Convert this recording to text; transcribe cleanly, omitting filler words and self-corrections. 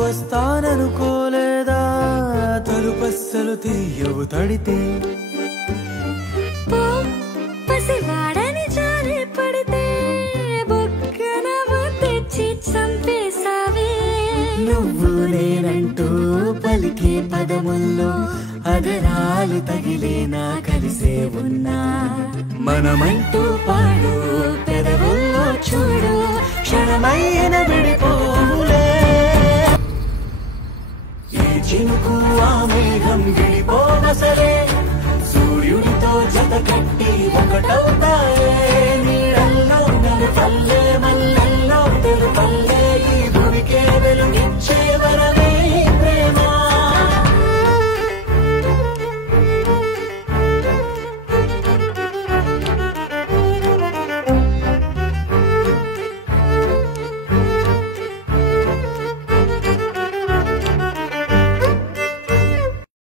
వస్తాననుకోలేదా తలుపస్సలు తీయవు తడితే పసివాడని జారి పడితే బొక్కన తెచ్చి చంపేసావే నువ్వు నేనంటూ పలికే పదముల్లో అదరాలు తగిలేనా కలిసే ఉన్నా మనమంటూ పాడు పెదవుల్లో చూడు క్షణమైన విడిపోలే ఈ చినుకు ఆ మేఘం విడిపోవసలే సూర్యుడితో జత కట్టి ఒకటవుతాయి